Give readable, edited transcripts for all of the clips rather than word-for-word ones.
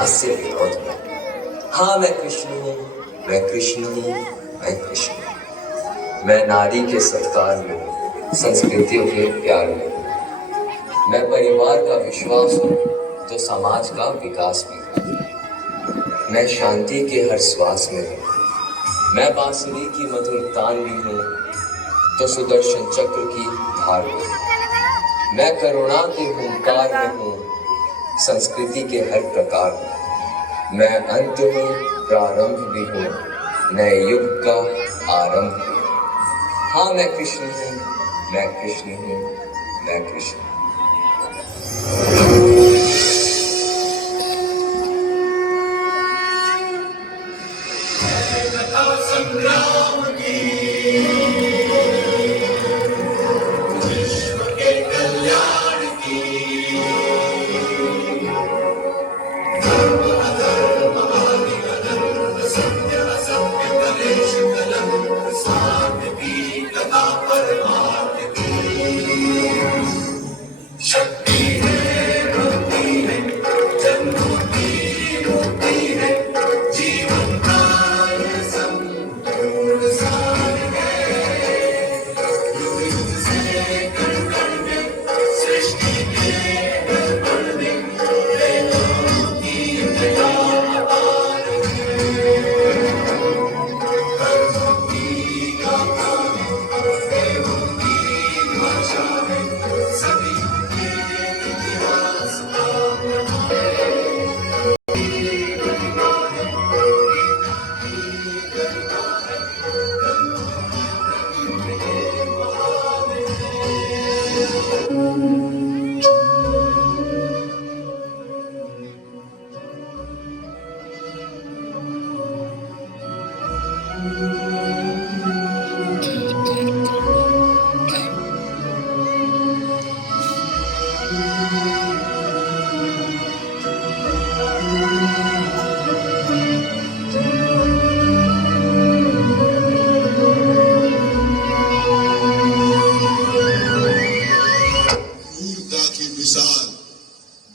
हास्य विनोद में। हाँ मैं कृष्ण हूँ, मैं कृष्ण हूँ, मैं कृष्ण हूँ। मैं नारी के सत्कार में हूँ, संस्कृतियों के प्यार में हूँ। मैं परिवार का विश्वास हूँ तो समाज का विकास भी हूँ। मैं शांति के हर श्वास में हूँ। मैं बांसुरी की मधुर तान भी हूँ तो सुदर्शन चक्र की धार भी हूँ। मैं करुणा के हुंकार में हूँ, संस्कृति के हर प्रकार में। मैं अंत हूँ, प्रारंभ भी हूँ, नए युग का आरंभ भी हूँ। हाँ मैं कृष्ण हूँ, मैं कृष्ण हूँ, मैं कृष्ण हूँ। संग्राम की विश्व के कल्याण की धर्म आदि अनंत सत्य असत्य कलेश कलंक स्वार्थ की कथा परमार्थ की शक्ति है भक्ति है जन्मों की मुक्ति है जीवन का ये संपूर्ण सार है। युग युग से कण कण में सृष्टि के हर पल में वेदों की दया अपार है। कर्मों की गाथा है, देवों की भाषा है, सभी के इतिहास का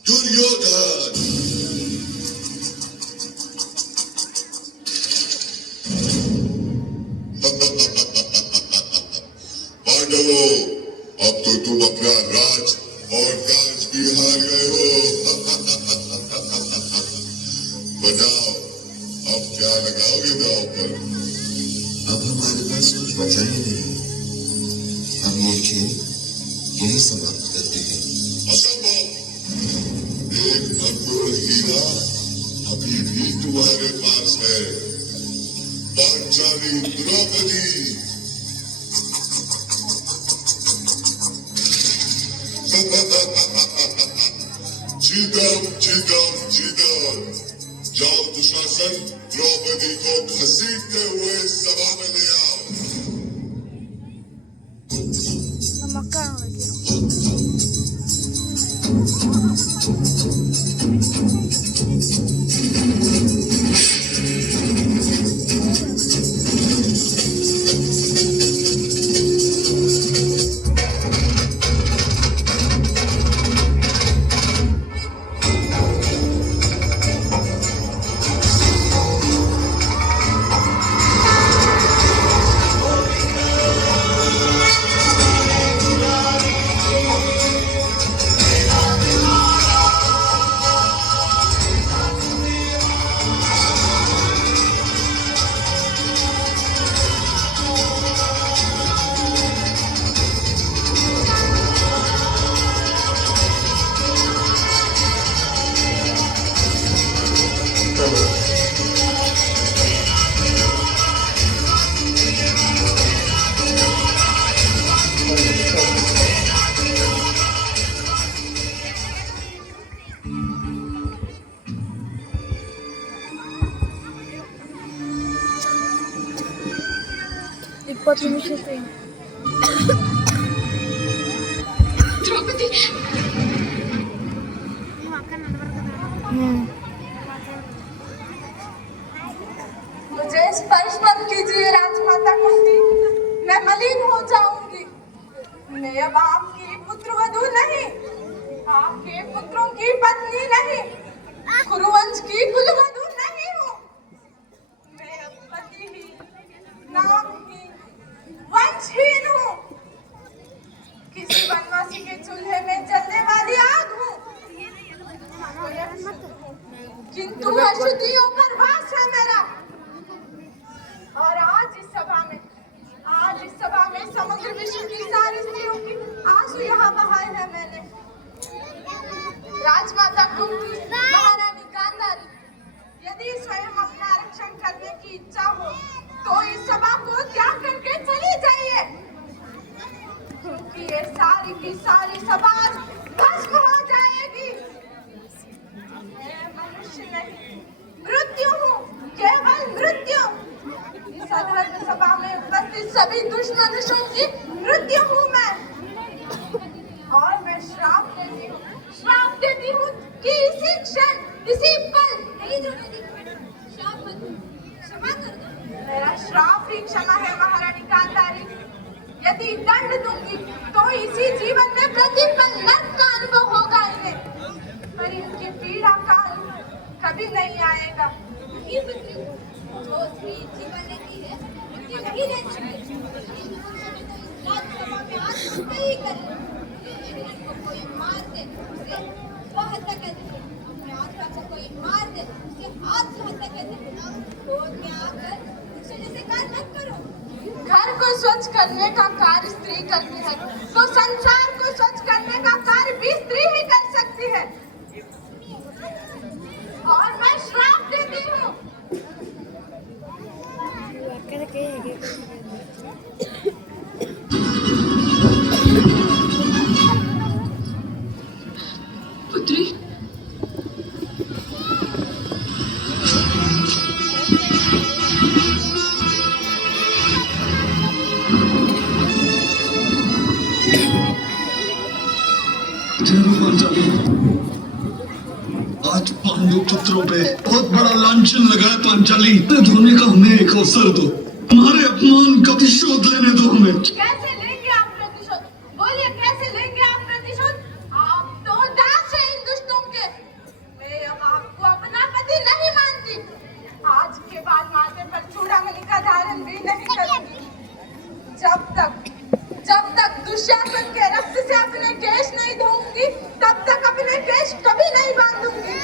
दुर्योधन पांडवों, अब तो तुम अपना राज और काज भी हार गए हो। बताओ अब क्या लगाओगे दांव पर? अब हमारे पास कुछ बचा ही नहीं। हम ये खेल यही समाप्त करते हैं। असंभव। एक अनमोल हीरा अभी भी तुम्हारे पास है, पांचाली द्रौपदी। चिदम चिदम चिदम। जाओ दुशासन, द्रौपदी को घसीटते हुए सभा में ले आओ। द्रौपदी मुझे स्पर्श मत कीजिए राजमाता कुंती, मैं मलिन हो जाऊंगी। मैं अब आपकी पुत्रवधू नहीं, आपके पुत्रों की पत्नी नहीं, कुरुवंश की किंतु अशुद्धियों पर वास है मेरा। और आज इस सभा में समग्र विश्व की सारी स्त्रियों की आंसू यहाँ बहाए हैं मैंने। राजमाता कुंती, महारानी गांधारी, यदि स्वयं अपना रक्षण करने की इच्छा हो तो इस सभा को त्याग करके चली जाइए, क्योंकि ये सारी की सारी सभा भस्म हो जाएगी। मैं मनुष्य नहीं, मृत्यु हूँ, केवल मृत्यु। इस अधर्म सभा में उपस्थित सभी दुष्मनुष्यों की मृत्यु हूँ मैं। और मैं श्राप देती हूँ कि इसी क्षण, इसी पल, क्षमा कर दो। मेरा श्राप ही क्षमा है महारानी गांधारी। यदि दंड दूंगी तो इसी जीवन में प्रतिपल नर्क का अनुभव होगा इन्हें, पर इनकी पीड़ा का कभी नहीं आएगा। जो स्त्री जीवन लेती है उसकी नहीं रहती। राज्यसभा में आज नहीं करे, लेकिन को कोई मार दे उसे वो हत्या कर दे, अपने आत्मा को कोई मार दे उसे हाथ से हत्या कर दे। क्रोध में आकर दूसरे जैसे कार्य मत करो। घर को स्वच्छ करने का कार्य स्त्री करती है तो संसार को स्वच्छ करने का कार्य भी स्त्री ही कर सकती है। और मैं श्राप देती हूँ। पुत्री, आज पांडु पुत्रों पे बहुत बड़ा लांछन लगा है पांचाली। धोने का हमें एक अवसर दो, हमारे अपमान का प्रतिशोध लेने दो हमें। कैसे लेंगे आप प्रतिशोध? बोलिए कैसे लेंगे आप प्रतिशोध? आप तो दास हैं इन दुष्टों के। मैं अब आपको अपना पति नहीं मानती। आज के बाद माथे पर चूड़ामणि का धारण भी नहीं करूंगी। जब तक दुशासन के रक्त से अपने केश नहीं धोऊंगी तब तक अपने केश कभी नहीं बांधूंगी।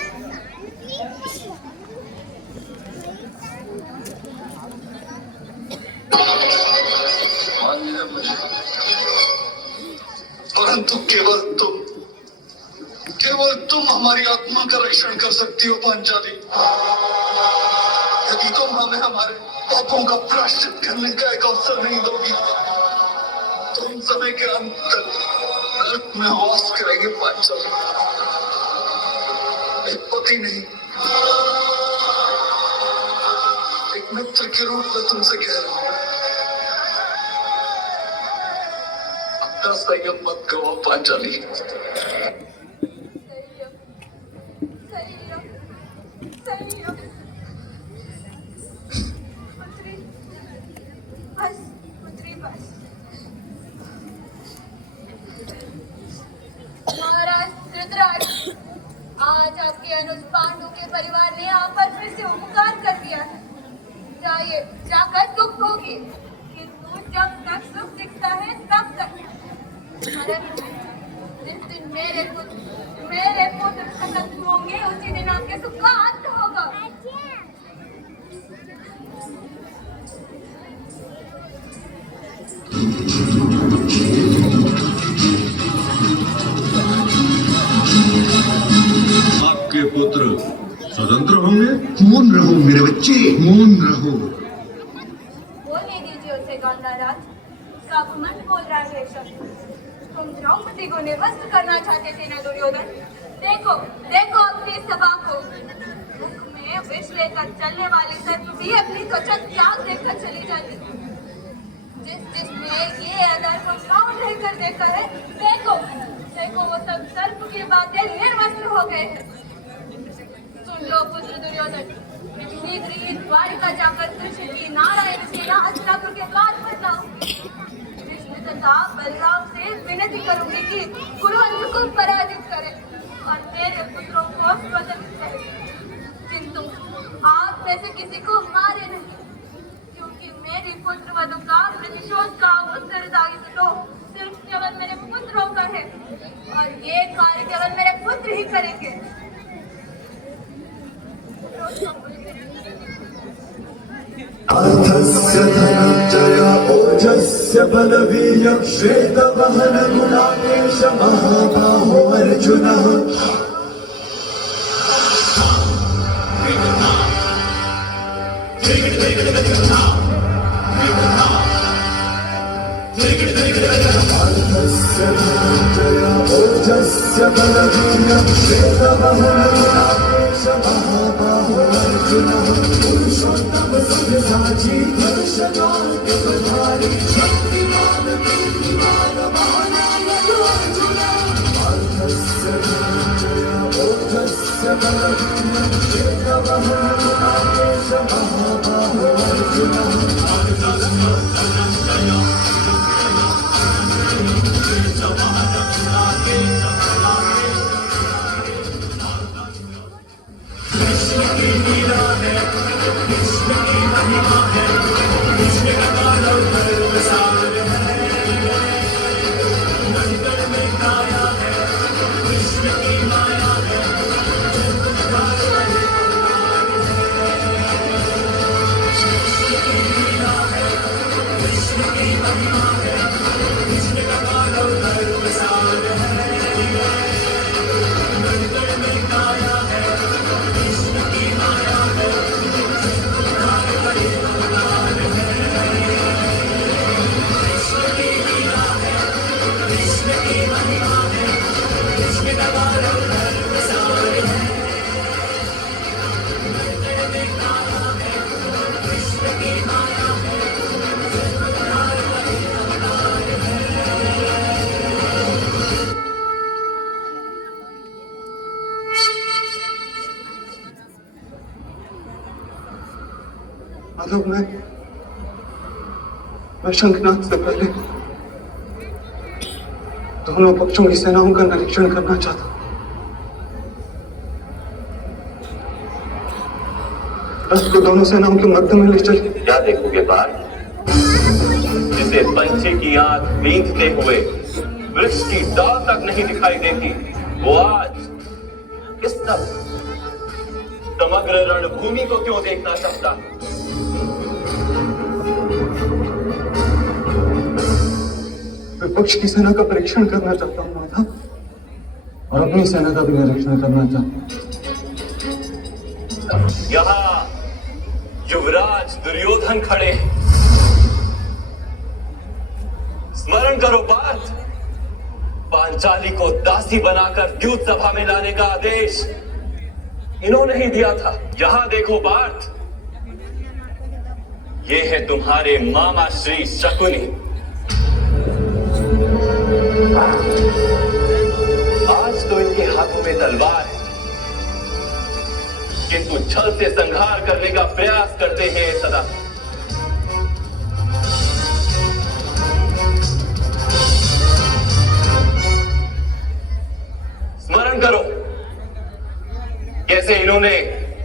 परंतु केवल तुम हमारी आत्मा का रक्षण कर सकती हो पांचाली। यदि तुम हमें हमारे पापों का प्रायश्चित करने का एक अवसर नहीं दोगी तो हम समय के अंत तक नरक में वास करेंगे पांचाली। एक पति नहीं, एक मित्र के रूप में तुमसे कह रहा हूं, अपना संयम मत गवाओ पांचाली। महाराज धृतराज, आज आपके अनुज पांडु के परिवार ने आप पर फिर से उपकार कर दिया है। जाइए, जाकर दुख होगी, किंतु जब तक सुख दिखता है तब तक। जिस दिन मेरे पुत्र खत्म होंगे उसी दिन आपके सुख का अंत होगा। आपके पुत्र स्वतंत्र होंगे। मौन रहो मेरे बच्चे, मौन रहो। बोलने दीजिए उसे गांधाराज, उसका घमंड बोल रहा है शब्द। तुम द्रौपदी को निर्वस्त्र करना चाहते थे ना दुर्योधन? देखो अपनी सभा को, मुख में विष लेकर चलने वाली सर्प भी अपनी त्वचा त्याग देकर चली जाती। जिसने ये अधर्म पाँव लेकर देखा है, देखो वो सब सर्प की बातें निर्वस्त्र हो गए हैं। सुन लो पुत्र दुर्योधन, शीघ्र ही द्वारिका जाकर कृष्ण की नारायण सेना हस्तिनापुर के द्वार पर जाऊंगी। कृष्ण तथा बलराम से विनती करूंगी कि कुरुवंश को पराजित करें और मेरे पुत्रों को स्वतंत्र करें, किंतु आप में से किसी को मारे नहीं, क्योंकि मेरी पुत्र वधु का प्रतिशोध का उत्तरदायित्व तो सिर्फ केवल मेरे पुत्रों का है और ये कार्य केवल मेरे पुत्र ही करेंगे। अर्थस्य धनञ्जय ओजस्य बलवीर्यं श्वेतवहन गुणाकेश महाबाहो अर्जुनः अर्थस्य धनञ्जय ओजस्य बलवीर्यं श्वेतवहन गुणाकेश महाबाहो अर्जुनः पुरुषोत्तम सव्यसाची दर्शनार्थ प्रधारी शक्तिमान कीर्तिमान महानायक अर्जुन अर्थस्य धनञ्जय ओजस्य बलवीर्यं श्वेतवहन गुणाकेश महाबाहो अर्जुनः माधव, मैं शंखनाद से पहले दोनों पक्षों की सेनाओं का निरीक्षण करना चाहता हूं। रथ को दोनों सेनाओं के मध्य में ले चलिए। क्या देखोगे बाल? जिसे पंछी की आंख बींधते हुए वृक्ष की डाल तक नहीं दिखाई देती, वो आज इस तक समग्र रणभूमि को क्यों देखना चाहता? विपक्ष की सेना का परीक्षण करना चाहता हूं माधव, और अपनी सेना का भी निरीक्षण करना चाहता हूं। यहाँ युवराज दुर्योधन खड़े हैं। स्मरण करो पार्थ, पांचाली को दासी बनाकर द्यूत सभा में लाने का आदेश इन्होंने ही दिया था। यहाँ देखो पार्थ, ये है तुम्हारे मामा श्री शकुनी। आज तो इनके हाथों में तलवार है, किंतु छल से संहार करने का प्रयास करते हैं सदा। स्मरण करो कैसे इन्होंने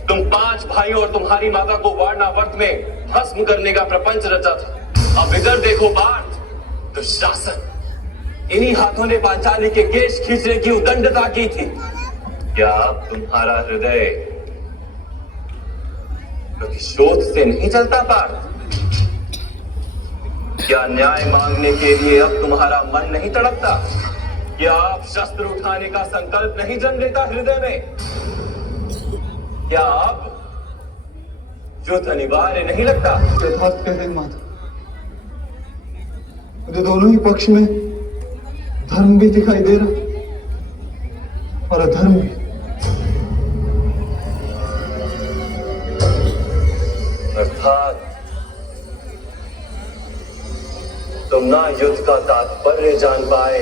तुम 5 भाइयों और तुम्हारी माता को वारणावर्त में भस्म करने का प्रपंच रचा था। अब इधर देखो पार्थ, दुशासन, इन्हीं हाथों ने पांचाली के केश खींचने की उदंडता की थी। क्या अब तुम्हारा हृदय प्रतिशोध से नहीं चलता पार्थ? क्या न्याय मांगने के लिए अब तुम्हारा मन नहीं तड़पता? क्या आप शस्त्र उठाने का संकल्प नहीं जन लेता हृदय में? क्या अब युद्ध अनिवार्य नहीं लगता? यथार्थ कह रहे माधव, मुझे दोनों ही पक्ष में धर्म भी दिखाई दे रहा और अधर्म भी। अर्थात तुम ना युद्ध का तात्पर्य जान पाए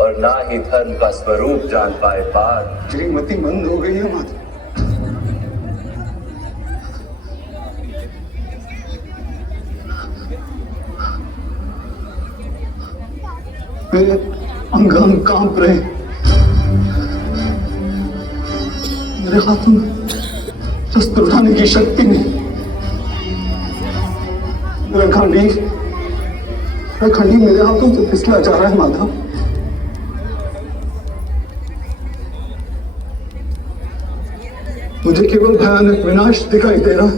और ना ही धर्म का स्वरूप जान पाए पार्थ। मेरी मति मंद हो गई है माधव। मेरे अंग अंग कांप रहे, मेरे हाथों में शस्त्र उठाने की शक्ति नहीं। मेरा खंडी मेरे हाथों से फिसला जा रहा है माधव। मुझे केवल भयानक विनाश दिखाई दे रहा,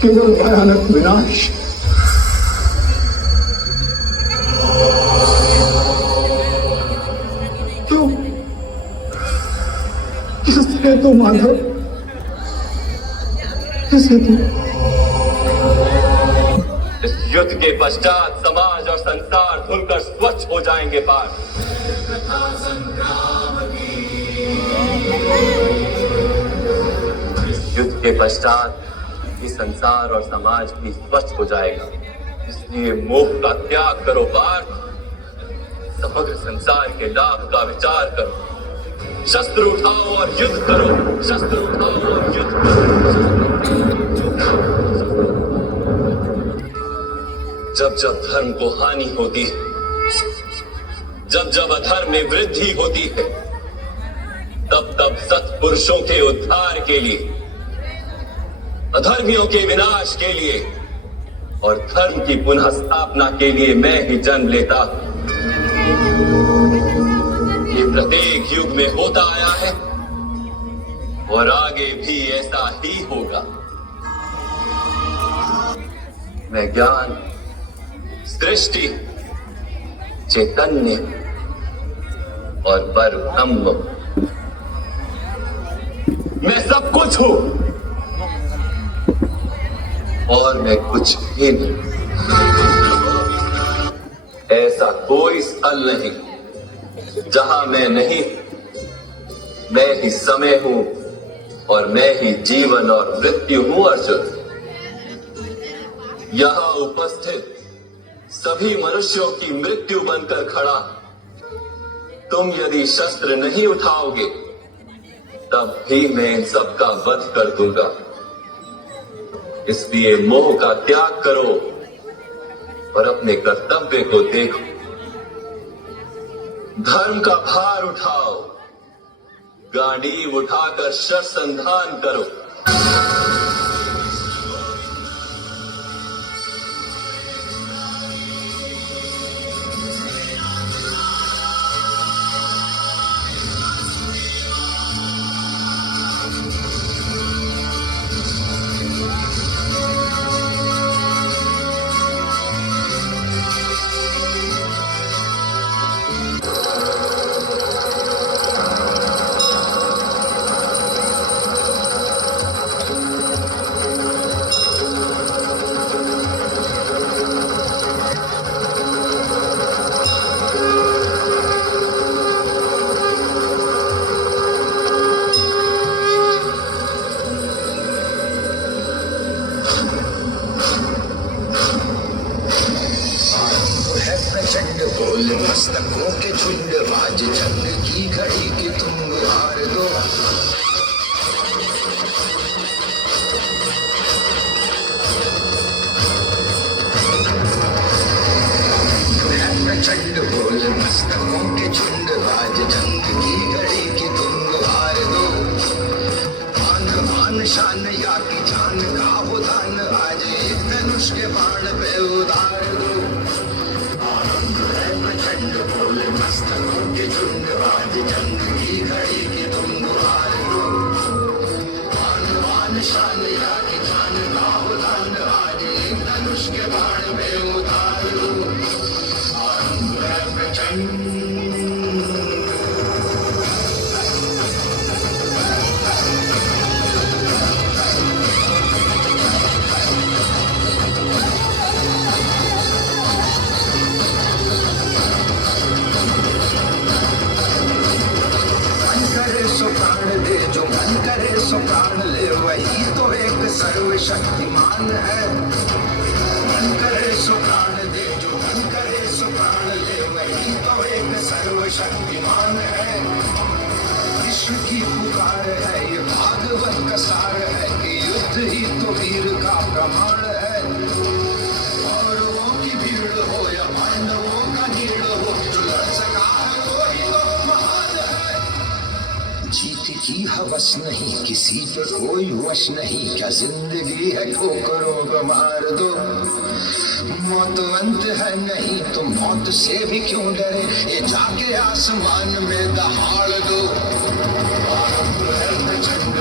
केवल भयानक विनाश। क्यों? किस हेतु माधव? किस हेतु? इस युद्ध के पश्चात समाज और संसार धुलकर स्वच्छ हो जाएंगे पार्थ। इस युद्ध के पश्चात ये संसार और समाज भी स्वच्छ हो जाएगा। इसलिए मोह का त्याग करो पार्थ। समग्र संसार के लाभ का विचार करो। शस्त्र उठाओ और युद्ध करो। शस्त्र उठाओ और युद्ध करो। जब जब धर्म को हानि होती है, जब जब अधर्म में वृद्धि होती है, तब तब सत्पुरुषों के उद्धार के लिए, अधर्मियों के विनाश के लिए और धर्म की पुनः स्थापना के लिए मैं ही जन्म लेता हूं। ये प्रत्येक युग में होता आया है और आगे भी ऐसा ही होगा। मैं ज्ञान, सृष्टि, चैतन्य और परब्रह्म, मैं सब कुछ हूं और मैं कुछ भी नहीं। ऐसा कोई स्थल नहीं जहां मैं नहीं। मैं ही समय हूं और मैं ही जीवन और मृत्यु हूं अर्जुन। यहां उपस्थित सभी मनुष्यों की मृत्यु बनकर खड़ा। तुम यदि शस्त्र नहीं उठाओगे तब भी मैं इन सब का वध कर दूंगा। इसलिए मोह का त्याग करो और अपने कर्तव्य को देखो। धर्म का भार उठाओ, गांडी उठाकर शरसंधान करो। मस्तकों के झुंड बाज जंग की घड़ी की तुम हार दो। प्रचंड बोल मस्तकों के झुंड बाज जंग की घड़ी की तुम हार दो। मान मान शान या की जान का हो दान आज एक धनुष के बाण पे उतार दो। प्रचंड बोल मस्तकों के झुंड बाज जंग की घड़ी की तुम हार दो। मान मान शान या की जान का हो दान आज एक धनुष के बाण पे उतार दो। प्रचंड सो प्राण दे, जो मन करे सो प्राण ले, वही तो एक सर्वशक्तिमान है। मन करे सो प्राण दे, जो मन करे सो प्राण ले, वही तो एक सर्वशक्तिमान है। विश्व की पुकार है, ये भागवत का सार है कि युद्ध ही तो वीर का प्रमाण है। कौरवों की भीड़ हो या पांडवों का नीड़ हो, जो लड़ सका है वही तो महान है। जीत की हवस नहीं, किसी पे कोई वश नहीं, क्या जिंदगी है ठोकरों को मार दो। मौत अंत है नहीं तो मौत से भी क्यों डरे, ये जाके आसमान में दहाड़ दो। प्रचंड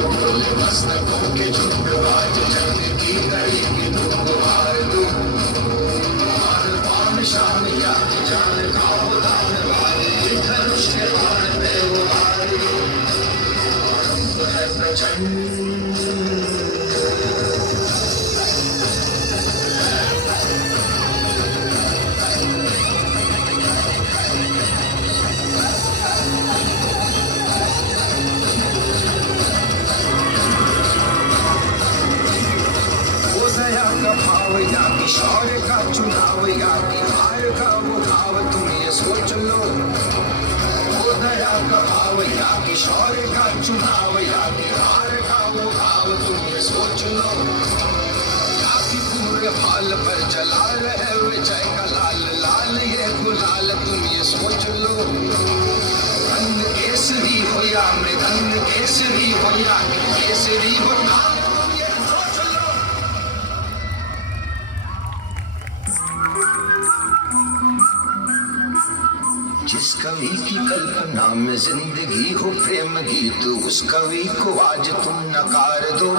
वो दया का भाव या कि शौर्य का चुनाव या कि हार का वो भाव, तुम ये सोच लो। वो दया का भाव या कि शौर्य का चुनाव या कि हार का वो भाव, तुम ये सोच लो। या कि पूरे हाल पर जला रहे विजय का लाल लाल ये गुलाल, तुम ये सोच लो। रंग केसरी हो या मृदंग केसरी हो या केसरी हो, तुम ये सोच लो। जिस कवि की कल्पना में जिंदगी हो प्रेम गीत, उस कवि को आज तुम नकार दो।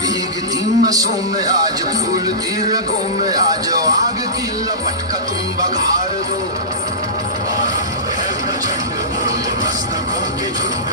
भीगती मसों में आज फूलती रगों में आज आग की लपट का तुम बघार दो। मस्तकों के झुंड